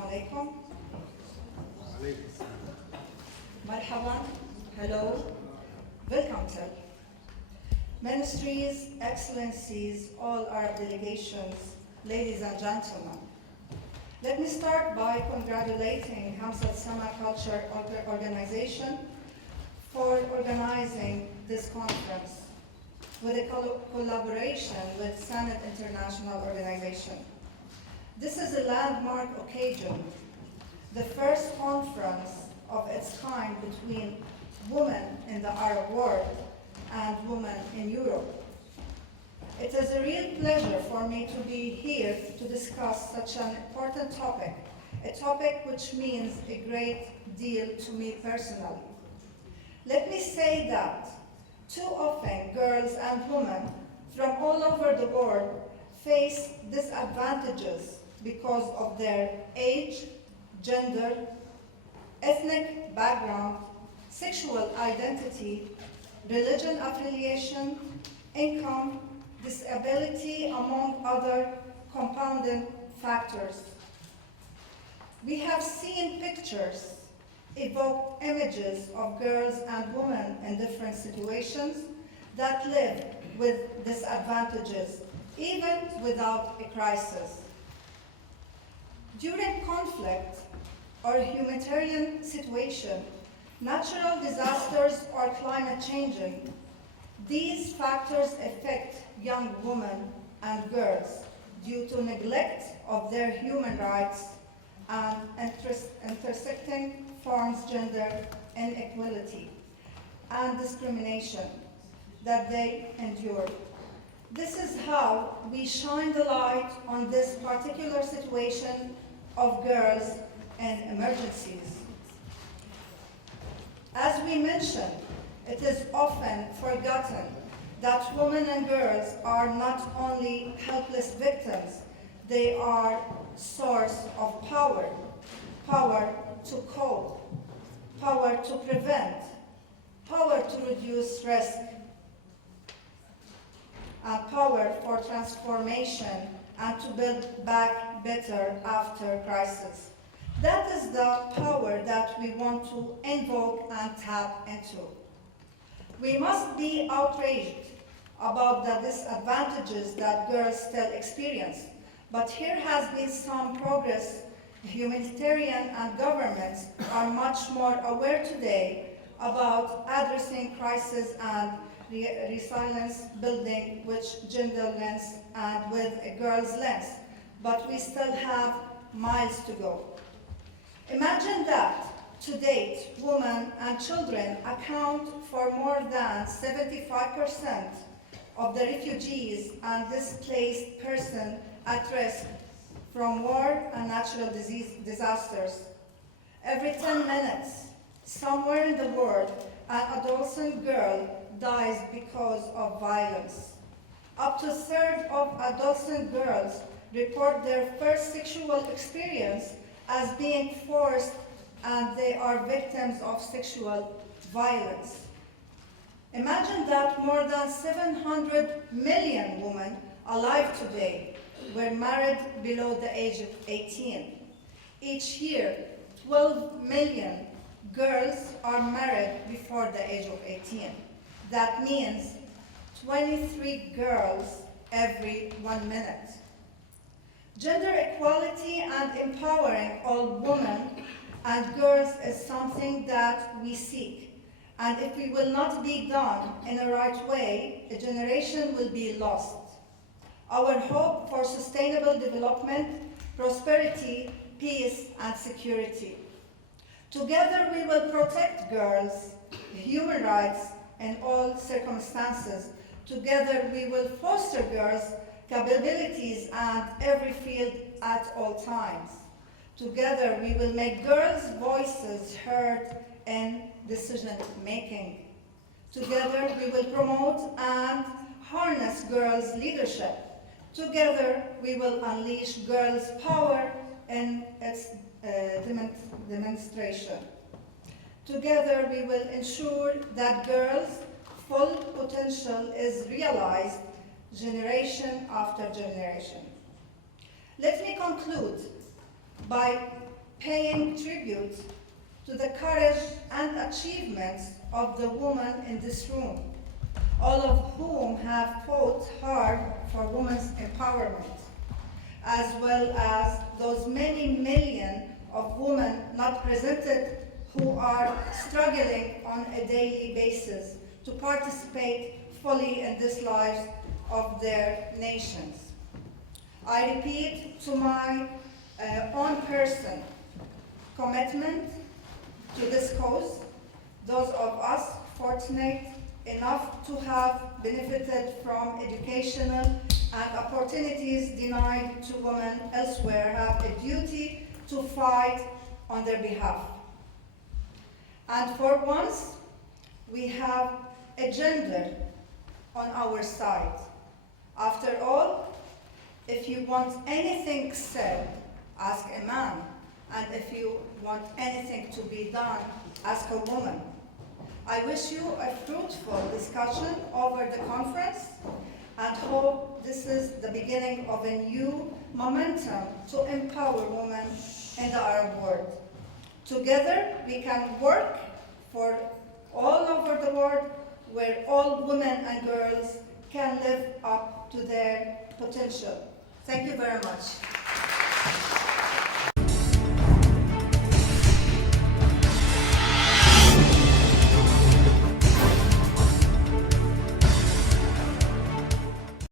Assalamu alaikum. Marhaban. Hello. Welcome to Ministries, Excellencies, all Arab delegations, ladies and gentlemen. Let me start by congratulating Hamza Sama Culture Organization for organizing this conference with a collaboration with Sanad International Organization. This is a landmark occasion, the first conference of its kind between women in the Arab world and women in Europe. It is a real pleasure for me to be here to discuss such an important topic, a topic which means a great deal to me personally. Let me say that too often girls and women from all over the world face disadvantages because of their age, gender, ethnic background, sexual identity, religion affiliation, income, disability, among other compounding factors. We have seen pictures evoke images of girls and women in different situations that live with disadvantages, even without a crisis. During conflict or humanitarian situation, natural disasters or climate changing, these factors affect young women and girls due to neglect of their human rights and intersecting forms gender inequality and discrimination that they endure. This is how we shine the light on this particular situation of girls in emergencies. As we mentioned, it is often forgotten that women and girls are not only helpless victims, they are source of power, power to cope, power to prevent, power to reduce risk, and power for transformation and to build back better after crisis. That is the power that we want to invoke and tap into. We must be outraged about the disadvantages that girls still experience, but here has been some progress. Humanitarian and governments are much more aware today about addressing crisis and resilience building with gender lens and with a girl's lens, but we still have miles to go. Imagine that to date, women and children account for more than 75% of the refugees and displaced persons at risk from war and natural disasters. Every 10 minutes, somewhere in the world, an adolescent girl dies because of violence. Up to a third of adolescent girls report their first sexual experience as being forced, and they are victims of sexual violence. Imagine that more than 700 million women alive today were married below the age of 18. Each year, 12 million girls are married before the age of 18. That means 23 girls every 1 minute. Gender equality and empowering all women and girls is something that we seek. And if we will not be done in the right way, a generation will be lost. Our hope for sustainable development, prosperity, peace, and security. Together we will protect girls' human rights in all circumstances. Together we will foster girls' capabilities and every field at all times. Together we will make girls' voices heard in decision making. Together we will promote and harness girls' leadership. Together we will unleash girls' power in its demonstration. Together we will ensure that girls' full potential is realized generation after generation. Let me conclude by paying tribute to the courage and achievements of the women in this room, all of whom have fought hard for women's empowerment, as well as those many million of women not presented who are struggling on a daily basis to participate fully in these lives of their nations. I repeat to my own person commitment to this cause, those of us fortunate enough to have benefited from educational and opportunities denied to women elsewhere have a duty to fight on their behalf. And for once, we have a gender on our side. After all, if you want anything said, ask a man. And if you want anything to be done, ask a woman. I wish you a fruitful discussion over the conference and hope this is the beginning of a new momentum to empower women in the Arab world. Together, we can work for all over the world where all women and girls can live up to their potential. Thank you very much.